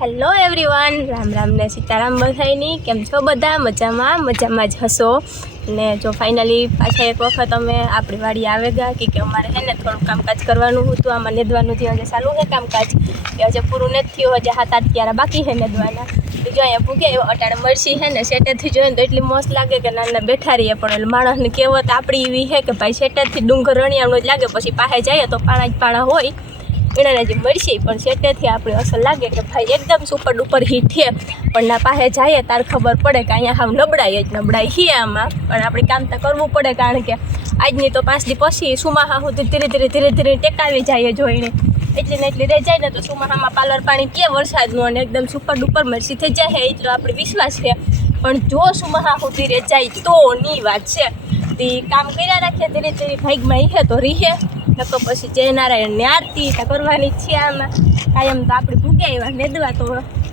Hello everyone, Ram Ram ને સીતારામ બધાયની. કેમ છો બધા? મજામાં જ હશો ને. જો ફાઇનલી પાછા એક વખત અમે આપણી વાડી આવે ગયા કે અમારે છે ને થોડું કામકાજ કરવાનું હતું. આમાં નેદવાનું જે હજી ચાલુ છે કામકાજ, એ હજી પૂરું નથી થયું. હજી 7-8 ક્યારા બાકી છે નેદવાના. તો જો અહીંયા પૂગ્યા અટાણે મળશી છે ને શેટેથી જોઈએ તો એટલી મસ્ત લાગે કે નાના બેઠા રહીએ. પણ એટલે માણસની કહેવત આપણી એવી છે કે ભાઈ શેટેથી ડુંગર રણિયાનો જ લાગે, પછી પાસે જઈએ તો પાણા જ પાણા હોય. એના જે મળશે પણ શેટેથી આપણે અસર લાગે કે ભાઈ એકદમ સુપર ડુપર હીટ છે. પણ ના પાસે જઈએ તાર ખબર પડે કે અહીંયા હાવ નબળાઈ છે આમાં. પણ આપણે કામ તો કરવું પડે, કારણ કે આજની તો 5 દી પછી સુમાહા સુધી ધીરે ધીરે ટેકાવી જાય જોઈને. એટલી ને એટલી રહી જાય ને તો સુમાહામાં પાલર પાણી કે વરસાદનું અને એકદમ સુપર ડુપર મરસી થઈ જાય એટલો આપણે વિશ્વાસ છે. પણ જો સુમાહા સુધી રહી જાય તો ની વાત છે. તે કામ કર્યા રાખીએ ધીરે ધીરે ભાગમાં ihe તો રીહે. તો પછી જય નારાયણની આરતી કરવાની છે. આમાં કાયમ તો આપણે ભૂગ્યા એવા નેદવા, તો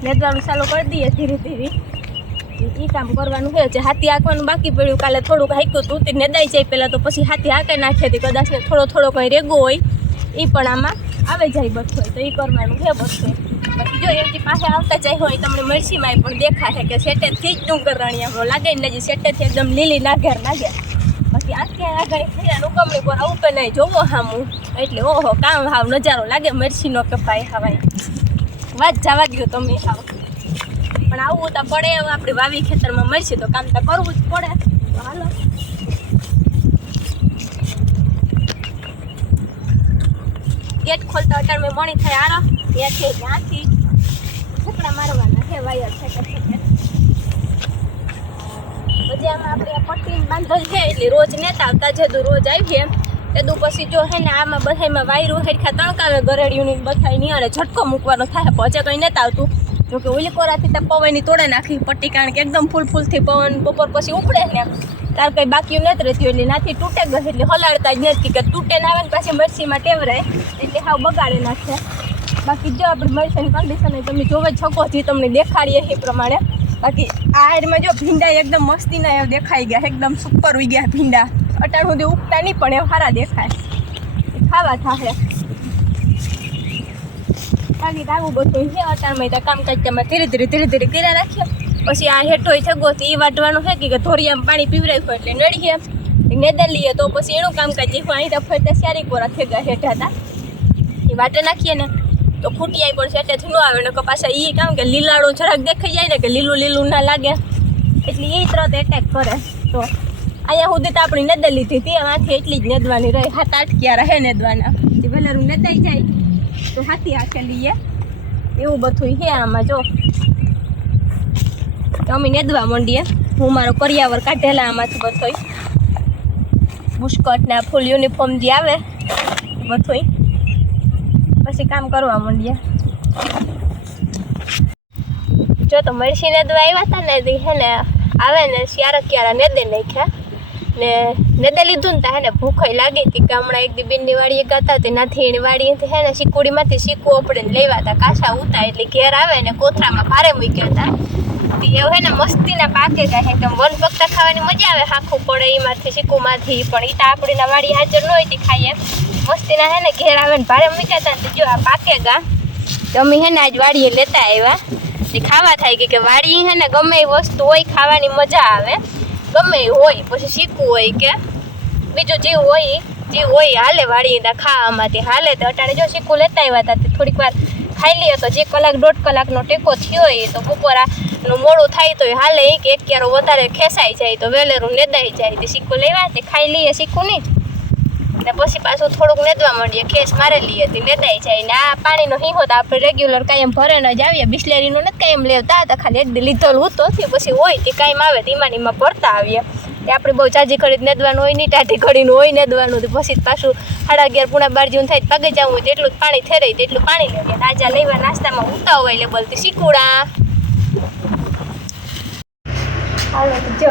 નેદવાનું ચાલુ કરી દઈએ ધીરે ધીરે. એ કામ કરવાનું હોય છે. હાથી હાંકવાનું બાકી પડ્યું, કાલે થોડુંક હાંક્યું તું, તે નેદાઈ જાય પહેલાં તો પછી હાથી હાંકે નાખીએ હતી. કદાચ ને થોડો કંઈ રેગો હોય એ પણ આમાં આવે જાય બધું હોય તો એ કરવાનું છે બધું. પછી જો એમની પાસે આવતા જાય હોય તમને મળશીમાં પણ દેખાશે કે શેટેથી જ ડુંગર રણિયામાં લાગે ને, જે શેટેથી એકદમ લીલી નાઘેર નાગે. પછી આખે આગળ થયાનું કમળી પર આવું કે નહીં જોવો હામું એટલે ઓહો કામ હાવ નજારો લાગે. મરસીનો કે ભાઈ હવાય વાત જવા દો તમે હાવ. પણ આવું તો પડે. હવે આપણે વાવી ખેતરમાં મરસી તો કામ તો કરવું જ પડે. તો હાલો ગેટ ખોલતા અટાણે મણી થાય આરો ત્યાંથી ઠેકડા મારવાના છે વાયર છે. પછી આમાં આપણે આ પટ્ટી બાંધલ છે એટલે રોજ નેતા આવતા જેદું રોજ આવીએ તેદું પછી જો હે ને આમાં બધામાં વાયરું હેરખા તણકાવે ગરેડિયુંની બધાય નિહાળે ઝટકો મૂકવાનો થાય. પછી કંઈ નેતા આવતું જોકે ઓલી કોરાથી તો પવનની તોડે નાખી પટ્ટી, કારણ કે એકદમ ફૂલથી પવન બપોર પછી ઉપડે ને તાર કંઈ બાકી નથી રહેતી. એટલે નાથી તૂટે ગઈ એટલે હલાડતા જ નથી કે તૂટે ના આવે ને પાછી મરસીમાં ટેવરાય એટલે હાવ બગાડે નાખે. બાકી જો આપણે મરસીની કન્ડિશન તમે જોવે શકો જે તમને દેખાડીએ એ પ્રમાણે. બાકી આ એરમાં જો ભીંડા એકદમ મસ્તીના એવા દેખાઈ ગયા, એકદમ સુપર ઉઈ ગયા ભીંડા. અટાણ સુધી ઉગતા નહીં પણ એ સારા દેખાય, ખાવા થાશે. બાકી આવું બધું છે અટાણમાં તો કામકાજ તેમાં ધીરે ધીરે કર્યા રાખીએ. પછી આ હેઠોય થગો તો એ વાટવાનું છે કે ધોરિયામાં પાણી પીવરાયું એટલે નડીએ નેદા લઈએ તો પછી એનું કામકાજ અહીં તો ફરતા સારી કોરા થેગા હેઠા હતા એ વાટે નાખીએ ને તો ફૂટી પણ શેટેથી ન આવે ને પાછા એ કામ કે લીલાડું જરાક દેખાઈ જાય ને કે લીલું ના લાગે એટલે એ તરત એટેક કરે. તો અહીંયા સુધી તો આપણી નેદા લીધી હતી, આમાંથી એટલી જ નેદવાની રહી. 7-8 ક્યારા હે નેદવાના. જે વહેલારું નેદાઈ જાય તો હાથી હાથે લઈએ એવું બધું છે આમાં. જો તો અમે નેદવા માંડીએ. હું મારો કરિયાવર કાઢેલા આમાંથી બધોય બુસ્કટ ને ફૂલ યુનિફોર્મ જે આવે બધોય પછી કામ કરવા માંડીએ. જો તો મરસી નેદવા આવ્યા હતા ને હે ને આવે ને ક્યારા નેદે નાખ્યા ને નેદે લીધું ને તા હે ને ભૂખ લાગી હતી કે હમણાં એક દી બેનની વાડીએ ગાતા હતી નાથી એની વાડીએથી હે ને શીકુડીમાંથી શીકું આપણે લેવા હતા કાસા ઉતા એટલે ઘેર આવે ને કોથરામાં ભારે મૂક્યા હતા. એવું હે ને મસ્તીના પાકે ગયા એકદમ વન પગતા ખાવાની મજા આવે. હાખું પડે એમાંથી શીકુમાંથી, પણ એ તો આપણીના વાડી હાજર ન હોય તે ખાઈએ. મસ્તીના હે ને ઘેર આવે ને ભારે મૂક્યા હતા ને જો આ પાકે ગા તો અમે હે ને આજ વાડીએ લેતા આવ્યા. એ ખાવા થાય કે વાડી હે ને ગમે એ વસ્તુ હોય ખાવાની મજા આવે. ગમે એ હોય પછી શીખવું હોય કે બીજું જે હોય હાલે વાડી ખાવામાંથી હાલે. તો અટાણે જો શીખવું લેતા આવ્યા હતા તે થોડીક વાર ખાઈ લઈએ તો જે 1-1.5 કલાકનો ટેકો થયો હોય તો બપોરાનું મોડું થાય તો હાલે એ કે એક ક્યારો વધારે ખેંચાઈ જાય તો વેલેરું નેદાઈ જાય. તે શીખવું લેવા તે ખાઈ લઈએ શીખવું નહીં ને પછી પાછું થોડુંક નેદવા માંડીએ. ખેસ મારે લઈએ તે નેદાઈ જાય. ને આ પાણીનો હિંહો તો આપણે રેગ્યુલર કાયમ ભરે ન જ આવીએ. બિસ્લેરીનો નથી કાયમ લેતા હતા, ખાલી એક દી લીધેલું હતું પછી હોય તે કાયમ આવે તેમાં ભરતા આવીએ. તે આપણે બહુ ચાજી ઘડી નેદવાનું હોય નહીં, ટાઢી ઘડીનું હોય નેદવાનું. પછી પાછું 11:30 પોણા 12 જેવું થાય પગે જવું હોય તેટલું જ પાણી થેરાય તેટલું પાણી લઈએ. તાજા લેવા નાસ્તામાં ઉતા અવેલેબલ તે શીકુડા. હાલો જો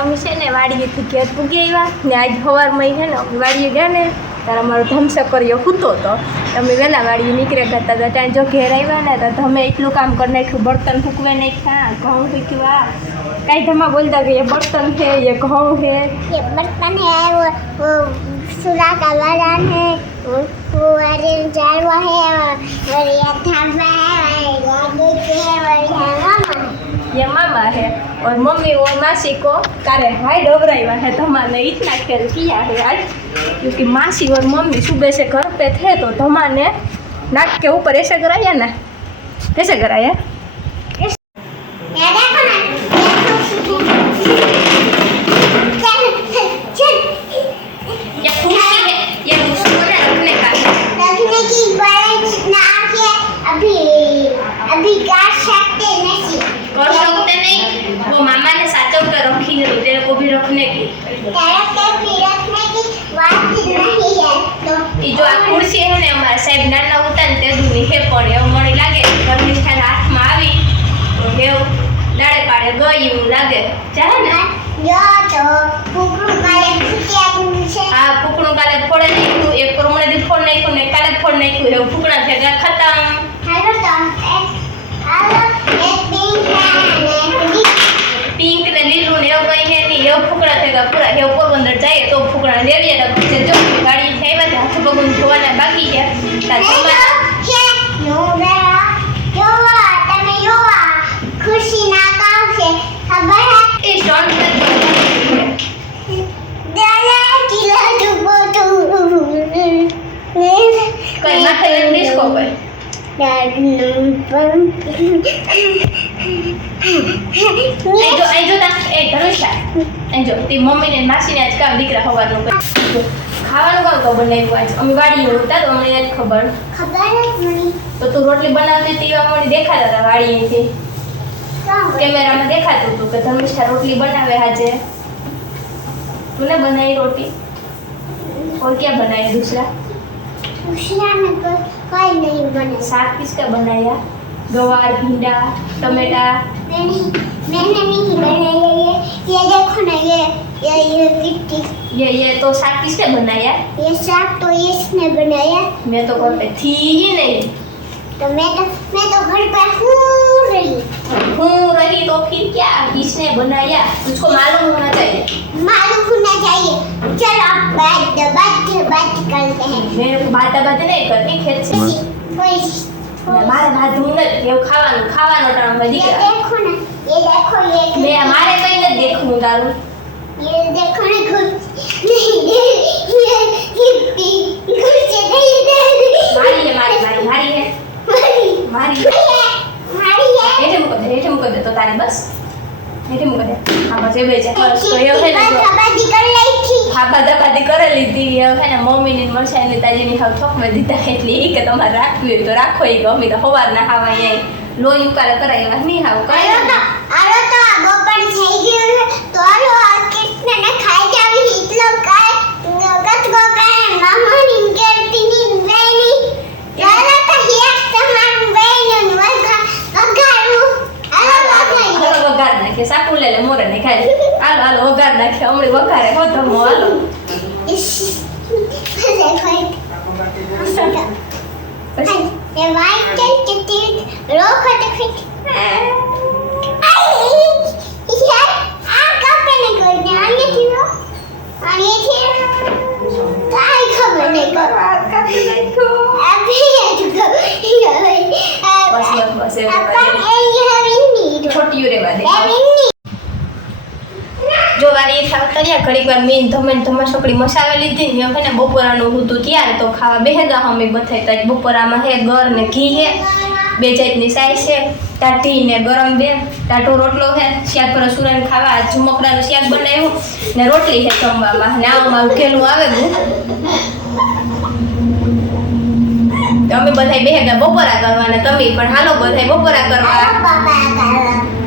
અમે છે ને વાડીએથી ઘેર પૂગી આવ્યા ને આજ સવારમાં છે ને અમે વાડીએ ગયા ને ત્યારે અમારો ધમસકરિયો સૂતો હતો. અમે વહેલા વાડીએ નીકળ્યા કરતા હતા ત્યાં જો ઘેર આવ્યા ને તો અમે એટલું કામ કરી નાખ્યું. બર્તન ફૂકવે નાખ્યા, ઘઉં ફૂક્યા. કાંઈ ધમા બોલતા કે એ બર્તન છે એ ઘઉં છે ये बर्तन है वो सुला का वाला है वो अरे जारवा है और ये धाबा है ये मामा है और मम्मी और मासी को कारे भाई डोबराया है। धमा ने इतना खेल किया है आज, क्योंकि मासी और मम्मी सुबह से घर पे थे तो धमा ने नाक के ऊपर ऐसे कराया ना, कैसे कराया? ये देखो ना, ये कुर्सी है, ये उसको ना रखने का है। रखने की बरस ना के अभी कर सकते नहीं। कर सकते नहीं, वो मामा ने साचव कर रखी है, तेरे को भी रखने की। तेरे पे भी रखने की बात नहीं है। तो ये जो आ कुर्सी है ने અમારા સાહેબ નાના હતા ને તે દુની હે પણ એવું મને લાગે ઘરની ખાને હાથમાં આવી તો એવું દાડે પાડે ગઈ એવું લાગે ચાલે ને જો તો કુકડું કાલે ફૂટ્યા છે। આ ફૂકણું કાલે ફોડે નાખ્યું, એક પ્રમાણે દી ફોડ નાખ્યું ને કાલે ફોડ નાખ્યું, એવું ફૂકણા ભેગા ખતમ। હાલો તો એક પિંક है પિંક ને લીલું ને એવું કઈ હે નહીં, એવું ફૂકણા ભેગા પૂરા એવું પોરબંદર જઈએ તો ફૂકણા લેવીએ ને પછી જો ગાડી થઈ વાત હાથ પગું ધોવાના બાકી છે તાર તમારા खुशी ना काम से खबर है એ સ્ટોન दादा किला डुबो तो કઈ માથે ડિસ્કો કોઈ અહીં જો તા એ ધનુષા અહીં જો તે મમ્મી ને માસી ને આજ કામ દીકરા હવારનું કર્યું ખાવાનું કામ તો બનાવ્યું આજ અમે વાડીએ હતા તો અમને નથી ખબર खबर है मनी તો તું રોટલી બનાવતી હતી એવા મને દેખાતા હતા વાડીએથી કેમેરામાં દેખાતું હતું કે ધનુષા રોટલી બનાવે આજે तूने बनाई रोटी और क्या बनाया दूसरा दूसरा में कोई नहीं बने साग किसका बनाया गवार भिंडा टमाटा मैंने नहीं बनाया ये देखो ना ये गिट्टी ये तो साग किसने बनाया ये साग तो इसने बनाया मैं तो घर पे थी ही नहीं तो मैं तो घर पर हूँ रही तो फिर क्या किसने बनाया तुझको मालूम होना चाहिए मालूम होना चाहिए चलो अब बात करते हैं मेरे को बात नहीं करनी खेत से कोई मारे बात ढूंढ ये खावानो टाइम में ये दिख देखो ना ये देखो ये मैं हमारे कहीं नहीं देखूं तारू ये देखो ना मारी है हेठे मुको दे तो तारे बस हेठे मुको दे हाँ बस ये बेचे बस तो ये है ना जो हाँ बादी करेली थी ये है ना मम्मी ने मरचाई ने ताजी ने खाव थोक में दीता એટલે ઈ કે તમારે રાખવી હોય તો રાખો ઈ ગમી તો સવારના ખાવા અહીંયા લોહી ઉકાળા કરાય નહીં હાવ આરો તો બપોર થઈ ગયું છે તો આરો કિટને ને ખાઈ જાવી એટલો કાય ગત ગોકાય મામાની કેતી ની બેની ચાલો તો હિયા તમાર બેનું વગાડું હાલો વઘાર નાખે સાકુ લે મોરે ને ખાઈ હાલો વઘાર નાખે હમણી વઘારે હો ધમો હાલો ये वाइट टिटी रोक तो फिट यार आ कब ने करने आने थी वो आने थी काय खबर नहीं कर अभी ये तो बस अपन ये विनी छोटी रेवा दे विनी જો વારી થાવ તરિયા ઘડીક વાર મીન ધમા છોકરી મસાવે લીધી ને હવે ને બપોરાનું હતું ત્યારે તો ખાવા બેહેગા અમે બથાઈ તો બપોરામાં હે ગર ને ઘી હે બે જાતની સાઈ છે ટાટી ને ગરમ બે ટાટો રોટલો હે શાક પર સુરાન ખાવા ઝુમકડાનું શાક બનાવ્યું ને રોટલી હે જમવામાં ને આમાં ઉકેલું આવે ગયું તો અમે બધાય બેહેગા બપોરા કરવા ને તમે પણ હાલો બધાય બપોરા કરવા पापा